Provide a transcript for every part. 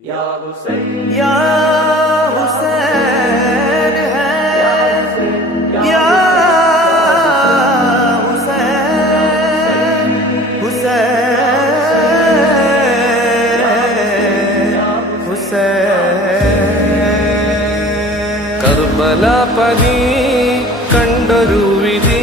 या हुसैन या हुसैन है या हुसैन हुसैन हुसैन കർബലാപതി കണ്ടൊരു വിധി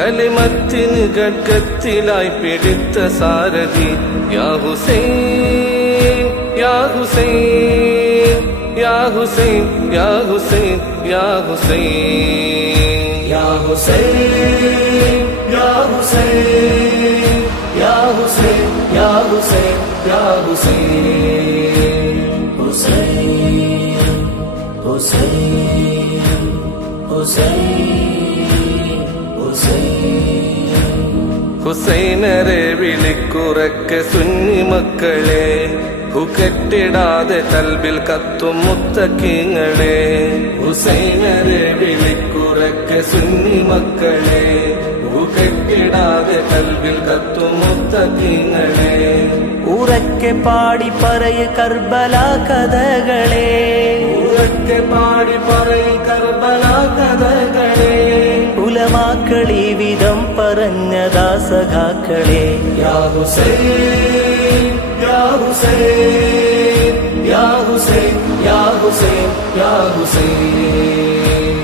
കലിമത്തിന് ഖഡ്ഗത്തിലായി പിടിത്ത സാരഥി യാ ഹുസൈൻ യാ ഹുസൈൻ യാ ഹുസൈൻ യാ ഹുസൈൻ യാ ഹുസൈൻ യാ ഹുസൈൻ യാ ഹുസൈൻ യാ ഹുസൈൻ യാ ഹുസൈൻ യാ ഹുസൈൻ ഹുസൈൻ ഹുസൈനരെ വിളിക്കുറക്കെ സുന്നി മക്കളെ ഹുകെട്ടിടാതെ കൽബിൽ കത്തും മുത്തക്കിങ്ങളെ ഹുസൈനരെ വിളിക്കുറക്കെ സുന്നി മക്കളെ ഹുകെട്ടിടാതെ കൽബിൽ കത്തും മുത്തക്കിങ്ങളെ ഉറക്കെ പാടി പറയ് കർബല കഥകളെ ഉറക്കെ പാടി പറയ് കർബല കഥകളെ ഉലമാക്കളി വിധം പറഞ്ഞതാ സഖാക്കളെ യാ ഹുസൈൻ യാ ഹുസൈൻ യാ ഹുസൈൻ യാ ഹുസൈൻ യാ ഹുസൈൻ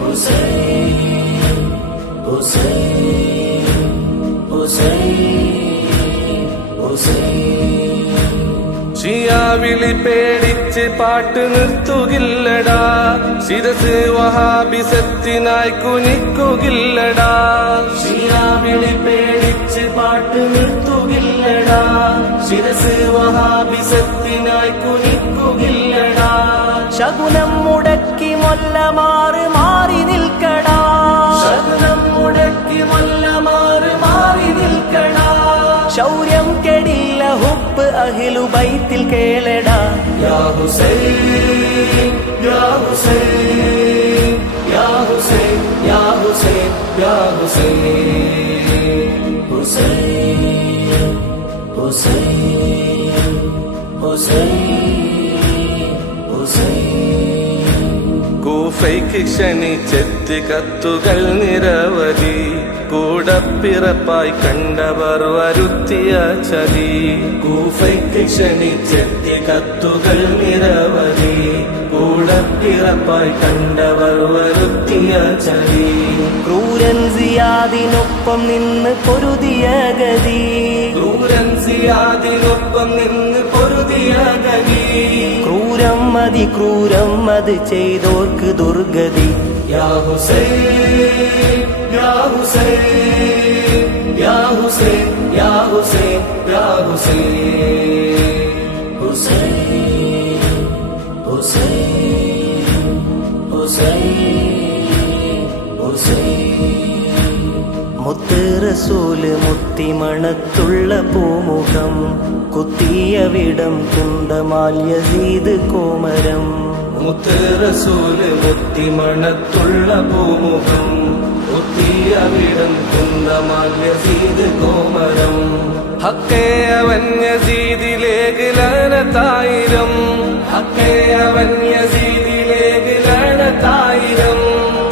ഹുസൈൻ ഹുസൈൻ ഹുസൈൻ ഷിയാവിളി പേടിച്ച് പാട്ട് നിർത്തുകില്ലടാ ശിരസ് വഹാബിസത്തിനായി കുനിക്കുകില്ലടാ ഷിയാവിളി പേടിച്ച് പാട്ട് നിർത്തുകില്ലടാ ശിരസ് വഹാബിസത്തിനായി കുനിക്കുകില്ലടാ ശകുനം മുടക്കി മൊല്ല മാറി നിൽക്കടാ ശകുനം മുടക്കി മൊല്ല മാറി നിൽക്കടാ ശൗര്യം കെടില്ല ഹുബ് അഹ്ലു ബൈത്തിൽ കേളടാ യാ ഹുസൈൻ യാ ഹുസൈൻ യാ ഹുസൈൻ യാ ഹുസൈൻ യാ ഹുസൈൻ ഹുസൈൻ ഹുസൈൻ ഹുസൈൻ കൂഫയ്ക്ക് ക്ഷണിച്ചെത്തി കത്തുകൾ നിരവധി കൂടപ്പിറപ്പായി കണ്ടവർ വരുത്തിയ ചതി കൂഫയ്ക്ക് ക്ഷണിച്ചെത്തി കത്തുകൾ നിരവധി കൂടപ്പിറപ്പായി കണ്ടവർ വരുത്തിയ ചതി ക്രൂരൻ സിയാദിനൊപ്പം നിന്ന് പൊരുതിയ ഗതി ക്രൂരൻ സിയാദിനൊപ്പം നിന്ന് പൊരുതിയ ഗതി ക്രൂരം അത് ചെയ്തോർക്ക് ദുർഗതി യാ ഹുസൈൻ യാ ഹുസൈൻ യാ ഹുസൈൻ യാ ഹുസൈൻ യാ ഹുസൈൻ ഹുസൈൻ ഹുസൈൻ ഹുസൈൻ മുത്ത് റസൂല് മുത്തിമണത്തുള്ള പൂമുഖം കുത്തിയ വിടം കുന്തമാൽ യസീദ് കോമരം മുത്ത് റസൂല് മുത്തിമണത്തുള്ള പൂമുഖം കുത്തിയ വിടം കുന്തമാൽ യസീദ് കോമരം ഹക്കേ അവൻ യസീദിലേക്ക് ലഅനത്തായിരം ഹക്കേ അവൻ യസീദിലേക്ക് ലഅനത്തായിരം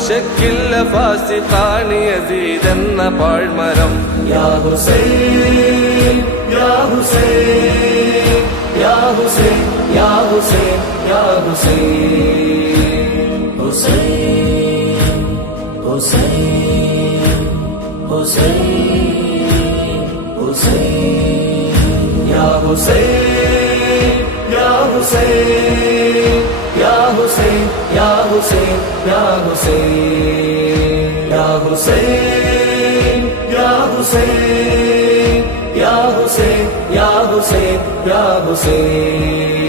ശക്കില്ല ഫാസിഖാണ് യസീദ് എന്ന പാഴ്മരം യാ ഹുസൈൻ യാ ഹുസൈൻ യാ ഹുസൈൻ യാ ഹുസൈൻ യാ ഹുസൈൻ ഹുസൈൻ ഹുസൈൻ ഹുസൈൻ യാ ഹുസൈൻ യാ ഹുസൈൻ യാ ഹുസൈൻ യാ ഹുസൈൻ യാ ഹുസൈൻ യാ ഹുസൈൻ യാ ഹുസൈൻ യാ ഹുസൈൻ യാ ഹുസൈൻ യാ ഹുസൈൻ